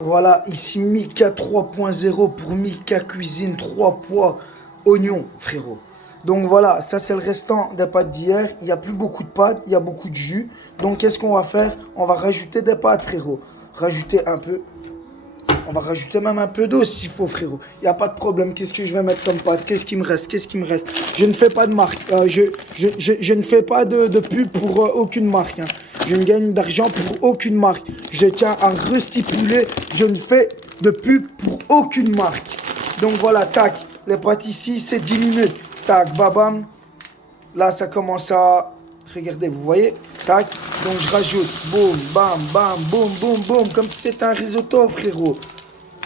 Voilà, ici Mika 3.0 pour Mika Cuisine 3 pois oignons, frérot. Donc voilà, ça c'est le restant des pâtes d'hier. Il n'y a plus beaucoup de pâtes, il y a beaucoup de jus. Donc qu'est-ce qu'on va faire? On va rajouter des pâtes, frérot. Rajouter un peu. On va rajouter même un peu d'eau s'il faut, frérot. Il n'y a pas de problème. Qu'est-ce que je vais mettre comme pâte? Qu'est-ce qui me reste? Qu'est-ce qui me reste? Je ne fais pas de marque. Je ne fais pas de pub pour aucune marque, hein. Je ne gagne d'argent pour aucune marque. Je tiens à restipuler, je ne fais de pub pour aucune marque. Donc voilà, tac. Les pâtes ici, c'est 10 minutes. Tac, babam. Là, ça commence à... Regardez, vous voyez? Tac. Donc je rajoute. Boum, bam, bam, boum, boum, boum. Comme si c'était un risotto, frérot.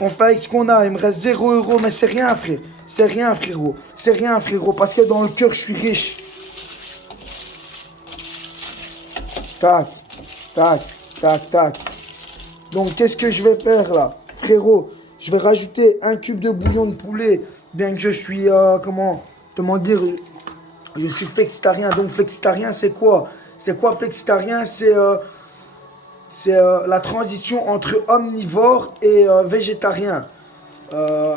On fait avec ce qu'on a. Il me reste 0 €, mais c'est rien, frère. C'est rien, frérot. C'est rien, frérot. Parce que dans le cœur, je suis riche. Tac, tac, tac, tac. Donc, qu'est-ce que je vais faire là? Frérot, je vais rajouter un cube de bouillon de poulet. Bien que je suis, comment dire, je suis flexitarien. Donc, flexitarien, c'est quoi? C'est quoi flexitarien? C'est la transition entre omnivore et végétarien. Euh,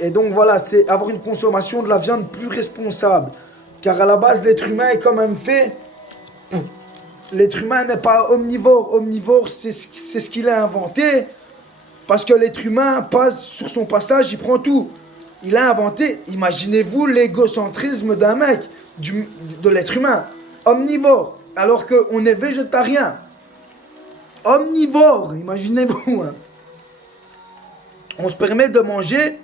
et donc voilà, c'est avoir une consommation de la viande plus responsable. Car à la base, l'être humain est quand même fait. L'être humain n'est pas omnivore. Omnivore, c'est ce qu'il a inventé. Parce que l'être humain passe sur son passage, il prend tout. Il a inventé, imaginez-vous l'égocentrisme d'un mec, de l'être humain. Omnivore, alors qu'on est végétarien. Omnivore, imaginez-vous, hein. On se permet de manger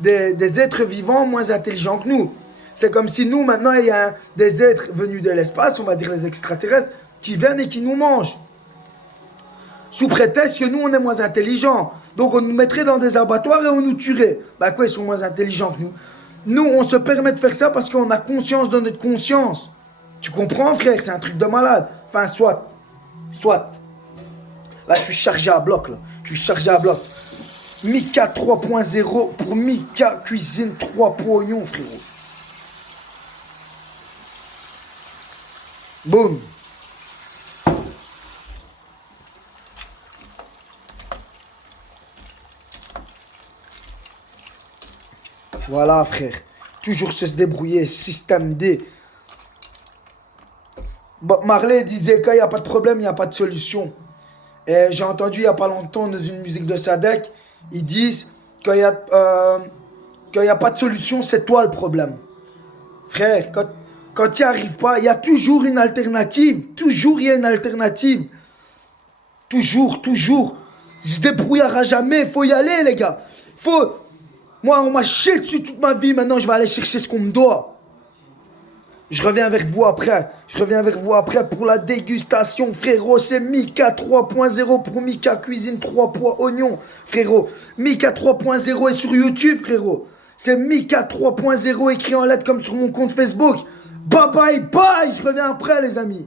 des êtres vivants moins intelligents que nous. C'est comme si nous, maintenant, il y a des êtres venus de l'espace, on va dire les extraterrestres, qui viennent et qui nous mangent. Sous prétexte que nous, on est moins intelligents. Donc, on nous mettrait dans des abattoirs et on nous tuerait. Bah quoi, ils sont moins intelligents que nous. Nous, on se permet de faire ça parce qu'on a conscience de notre conscience. Tu comprends, frère? C'est un truc de malade. Enfin, soit. Soit. Là, je suis chargé à bloc, là. Je suis chargé à bloc. Mika 3.0 pour Mika Cuisine 3 pois oignons, frérot. Boum. Voilà, frère. Toujours se débrouiller. Système D. Bob Marley disait qu'il n'y a pas de problème, il n'y a pas de solution. Et j'ai entendu il n'y a pas longtemps dans une musique de Sadek, ils disent qu'il y a pas de solution, c'est toi le problème. Frère, quand tu n'y arrives pas, il y a toujours une alternative. Toujours il y a une alternative. Toujours, toujours. Il se débrouillera jamais, il faut y aller, les gars. Faut... Moi, on m'a chié dessus toute ma vie, maintenant je vais aller chercher ce qu'on me doit. Je reviens avec vous après. Je reviens avec vous après pour la dégustation, frérot. C'est Mika 3.0 pour Mika Cuisine 3 pois oignons, frérot. Mika 3.0 est sur YouTube, frérot. C'est Mika 3.0 écrit en lettres comme sur mon compte Facebook. Bye bye bye. Je reviens après, les amis.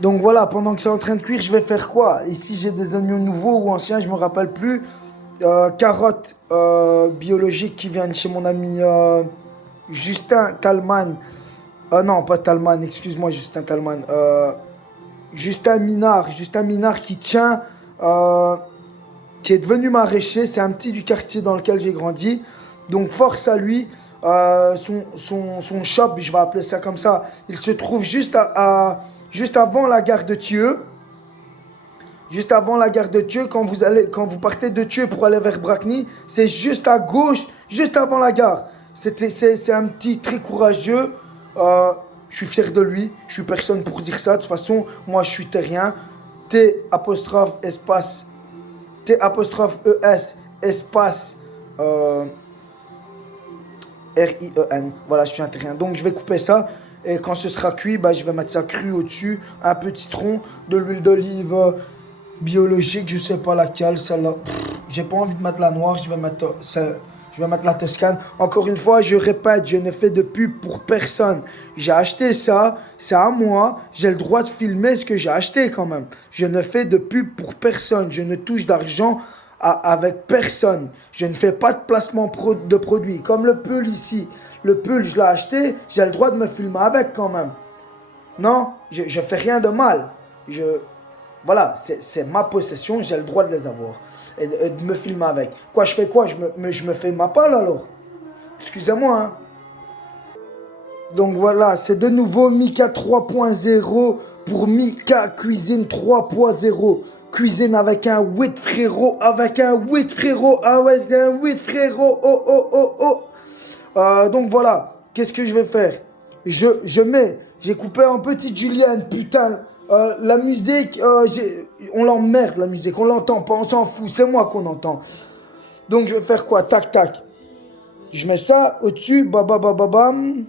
Donc voilà, pendant que c'est en train de cuire, je vais faire quoi? Ici, j'ai des oignons nouveaux ou anciens, je me rappelle plus. Carottes biologiques qui viennent chez mon ami Justin Talman. Non, pas Talman, excuse-moi, Justin Talman. Justin Minard. Justin Minard qui tient, qui est devenu maraîcher. C'est un petit du quartier dans lequel j'ai grandi. Donc, force à lui. Son shop, je vais appeler ça comme ça, il se trouve juste avant la gare de Thieux. Juste avant la gare de Thieux, quand vous partez de Thieux pour aller vers Bracny, c'est juste à gauche, juste avant la gare. C'est un petit très courageux. Je suis fier de lui. Je suis personne pour dire ça. De toute façon, moi, je suis terrien. T apostrophe espace. T apostrophe ES espace RIEN. Voilà, je suis un terrien. Donc, je vais couper ça. Et quand ce sera cuit, bah, je vais mettre ça cru au-dessus. Un peu de citron, de l'huile d'olive biologique, je sais pas laquelle. Celle-là, j'ai pas envie de mettre la noire. Je vais mettre la Toscane. Encore une fois, je répète, je ne fais de pub pour personne. J'ai acheté ça, c'est à moi. J'ai le droit de filmer ce que j'ai acheté quand même. Je ne fais de pub pour personne. Je ne touche d'argent avec personne. Je ne fais pas de placement de produits. Comme le pull ici. Le pull, je l'ai acheté. J'ai le droit de me filmer avec quand même. Non, je fais rien de mal. Voilà, c'est ma possession, j'ai le droit de les avoir. Et de me filmer avec. Quoi, je fais quoi? Je me fais ma palle alors? Excusez-moi, hein. Donc voilà, c'est de nouveau Mika 3.0 pour Mika Cuisine 3.0. Cuisine avec un 8 frérot, avec un 8 frérot, avec un 8 frérot, oh oh oh oh. Donc voilà, qu'est-ce que je vais faire? J'ai coupé en petite julienne, putain. La musique, on l'emmerde la musique, on l'entend pas, on s'en fout, c'est moi qu'on entend. Donc je vais faire quoi? Tac tac. Je mets ça au-dessus, babababam.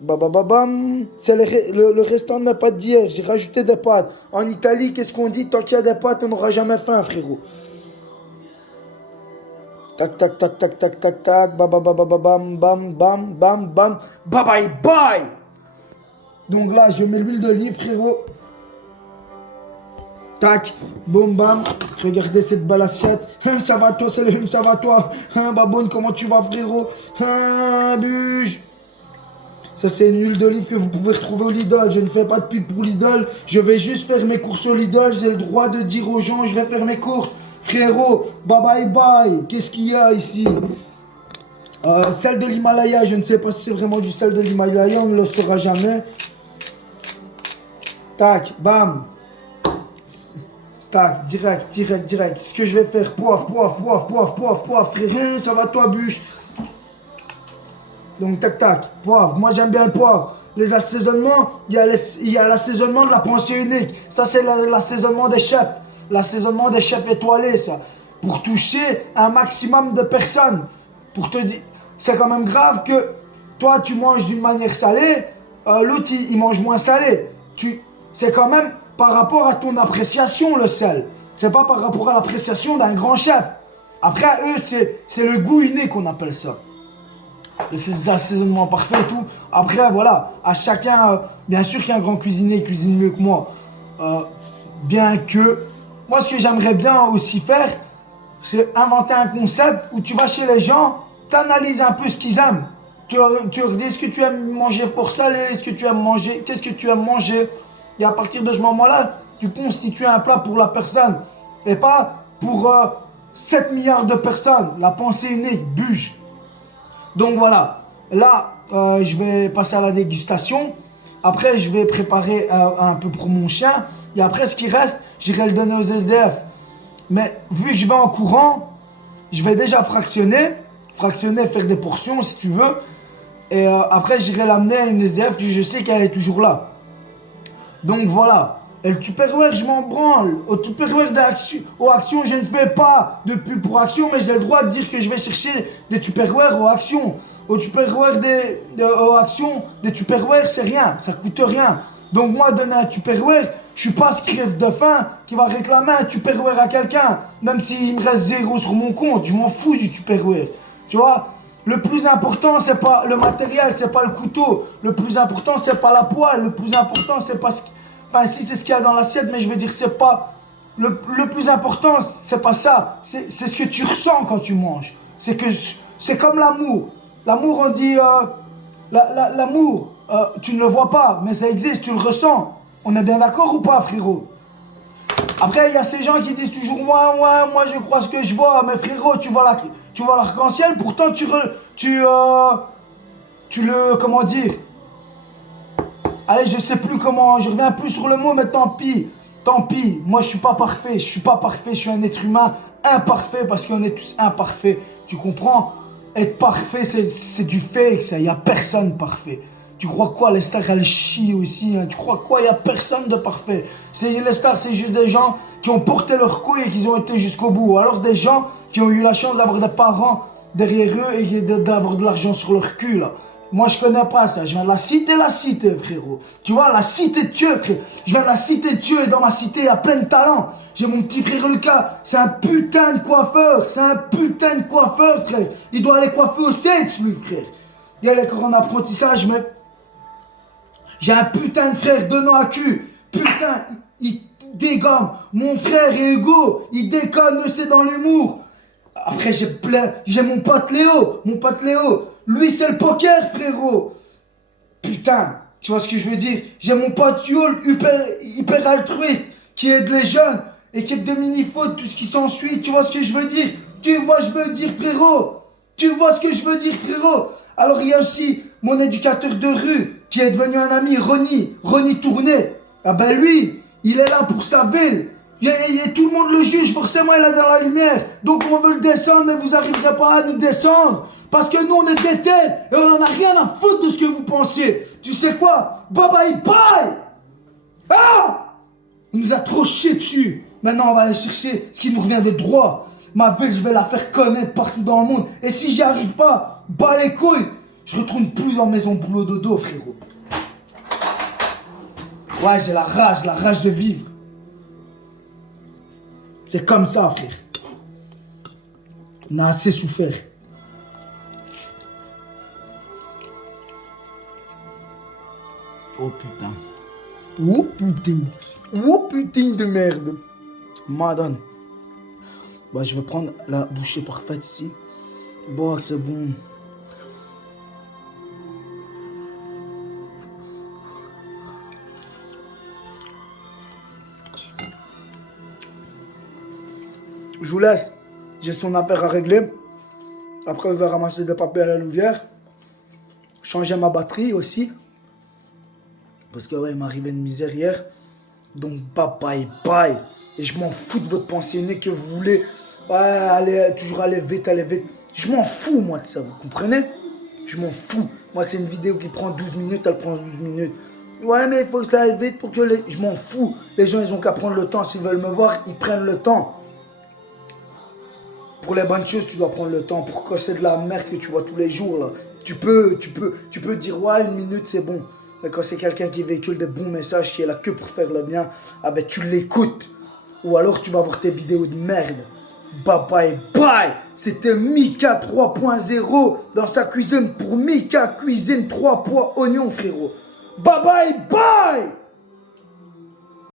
Babababam. C'est le restant de mes pâtes d'hier. J'ai rajouté des pâtes. En Italie, qu'est-ce qu'on dit? Tant qu'il y a des pâtes, on n'aura jamais faim, frérot. Tac, tac, tac, tac, tac, tac, tac. Babababam, bam, bam, bam, bam. Bye bye bye. Donc là, je mets l'huile d'olive, frérot. Tac, boum, bam. Regardez cette belle assiette. Hein, ça va toi, c'est le ça va toi. Hein, baboune, comment tu vas, frérot? Hein, buge. Ça, c'est une huile d'olive que vous pouvez retrouver au Lidl. Je ne fais pas de pub pour Lidl. Je vais juste faire mes courses au Lidl. J'ai le droit de dire aux gens, je vais faire mes courses. Frérot, bye bye bye. Qu'est-ce qu'il y a ici? Sel de l'Himalaya. Je ne sais pas si c'est vraiment du sel de l'Himalaya. On ne le saura jamais. Tac, bam. Tac, direct, direct, direct. Ce que je vais faire, poivre, poivre, poivre, poivre, poivre, poivre. Frère, ça va toi, bûche. Donc, tac, tac, poivre. Moi, j'aime bien le poivre. Les assaisonnements, il y a l'assaisonnement de la pensée unique. Ça, c'est l'assaisonnement des chefs. L'assaisonnement des chefs étoilés, ça. Pour toucher un maximum de personnes. Pour te dire, c'est quand même grave que toi, tu manges d'une manière salée, l'autre, il mange moins salé. C'est quand même par rapport à ton appréciation, le sel. C'est pas par rapport à l'appréciation d'un grand chef. Après, eux, c'est le goût inné qu'on appelle ça. Les assaisonnements parfaits et tout. Après, voilà, à chacun, bien sûr qu'il y a un grand cuisinier qui cuisine mieux que moi. Bien que, moi, ce que j'aimerais bien aussi faire, c'est inventer un concept où tu vas chez les gens, tu analyses un peu ce qu'ils aiment. Tu leur dis, est-ce que tu aimes manger fort salé? Est-ce que tu aimes manger? Qu'est-ce que tu aimes manger? Et à partir de ce moment-là, tu constitues un plat pour la personne. Et pas pour 7 milliards de personnes. La pensée unique, bûche. Donc voilà, là, je vais passer à la dégustation. Après, je vais préparer un peu pour mon chien. Et après, ce qui reste, j'irai le donner aux SDF. Mais vu que je vais en courant, je vais déjà fractionner, faire des portions si tu veux. Et après, j'irai l'amener à une SDF que je sais qu'elle est toujours là. Donc voilà. Et le Tupperware, je m'en branle. Au Tupperware aux actions, je ne fais pas de pub pour Action, mais j'ai le droit de dire que je vais chercher des Tupperware aux actions. Au Tupperware aux actions, des Tupperware, c'est rien, ça coûte rien. Donc moi, donner un Tupperware, je suis pas ce crève de faim qui va réclamer un Tupperware à quelqu'un. Même s'il me reste 0 sur mon compte, je m'en fous du Tupperware. Tu vois? Le plus important, c'est pas le matériel, c'est pas le couteau. Le plus important, c'est pas la poêle. Le plus important, c'est pas Enfin, si c'est ce qu'il y a dans l'assiette, mais je veux dire, c'est pas. Le plus important, c'est pas ça. C'est ce que tu ressens quand tu manges. C'est comme l'amour. L'amour, on dit. L'amour, tu ne le vois pas, mais ça existe, tu le ressens. On est bien d'accord ou pas, frérot? Après, il y a ces gens qui disent toujours moi, je crois ce que je vois. Mais frérot, tu vois l'arc-en-ciel, pourtant tu le. Comment dire? Allez, je sais plus comment, je reviens plus sur le mot, mais tant pis. Tant pis, moi je suis pas parfait, je suis un être humain imparfait parce qu'on est tous imparfaits. Tu comprends? Être parfait, c'est du fake, ça, il y a personne parfait. Tu crois quoi, les stars elles chient aussi, hein? Tu crois quoi, il y a personne de parfait. Les stars, c'est juste des gens qui ont porté leur couille et qui ont été jusqu'au bout. Ou alors des gens qui ont eu la chance d'avoir des parents derrière eux et d'avoir de l'argent sur leur cul, là. Moi, je connais pas ça. Je viens de la cité, frérot. Tu vois, la cité de Dieu, frère. Je viens de la cité de Dieu et dans ma cité, il y a plein de talents. J'ai mon petit frère Lucas. C'est un putain de coiffeur. frère. Il doit aller coiffer aux States, lui, frère. Il est encore en apprentissage, mais... J'ai un putain de frère de nom à cul. Putain, il dégomme. Mon frère Hugo, il déconne, c'est dans l'humour. Après, j'ai mon pote Léo. Lui, c'est le poker, frérot. Putain, tu vois ce que je veux dire? J'ai mon pote Yul, hyper altruiste. qui aide les jeunes, équipe de mini-foot, tout ce qui s'ensuit, tu vois ce que je veux dire? Tu vois ce que je veux dire, frérot? Tu vois ce que je veux dire, frérot? Alors il y a aussi mon éducateur de rue, qui est devenu un ami, Ronnie Tourné. Ah ben lui, il est là pour sa ville. Et tout le monde le juge, forcément il est dans la lumière. Donc on veut le descendre, mais vous n'arriverez pas à nous descendre. Parce que nous on est des têtes et on en a rien à foutre de ce que vous pensiez. Tu sais quoi? Bye bye bye. Ah! On nous a trop chié dessus. Maintenant on va aller chercher ce qui nous revient de droit. Ma ville, je vais la faire connaître partout dans le monde. Et si j'y arrive pas, bas les couilles. Je retourne plus dans maison boulot dodo, frérot. Ouais, j'ai la rage de vivre. C'est comme ça, frère. On a assez souffert. Oh putain. Oh putain. Oh putain de merde. Madone. Bah, je vais prendre la bouchée parfaite ici. Bon, c'est bon. Je vous laisse. J'ai son affaire à régler. Après, je vais ramasser des papiers à la louvière. Changer ma batterie aussi. Parce que ouais, il m'est arrivé une misère hier. Donc, bye bye. Et je m'en fous de votre pensée unique que vous voulez. Ouais, toujours aller vite. Je m'en fous, moi, de ça. Vous comprenez? Je m'en fous. Moi, c'est une vidéo qui prend 12 minutes. Elle prend 12 minutes. Ouais, mais il faut que ça aille vite pour que les... Je m'en fous. Les gens, ils ont qu'à prendre le temps. S'ils veulent me voir, ils prennent le temps. Pour les bonnes choses, tu dois prendre le temps. Pour que c'est de la merde que tu vois tous les jours, là. Tu peux dire, ouais, 1 minute, c'est bon. Mais quand c'est quelqu'un qui véhicule des bons messages, qui est là que pour faire le bien, ah ben, tu l'écoutes. Ou alors, tu vas voir tes vidéos de merde. Bye bye. C'était Mika 3.0 dans sa cuisine pour Mika Cuisine 3 pois oignons, frérot. Bye bye.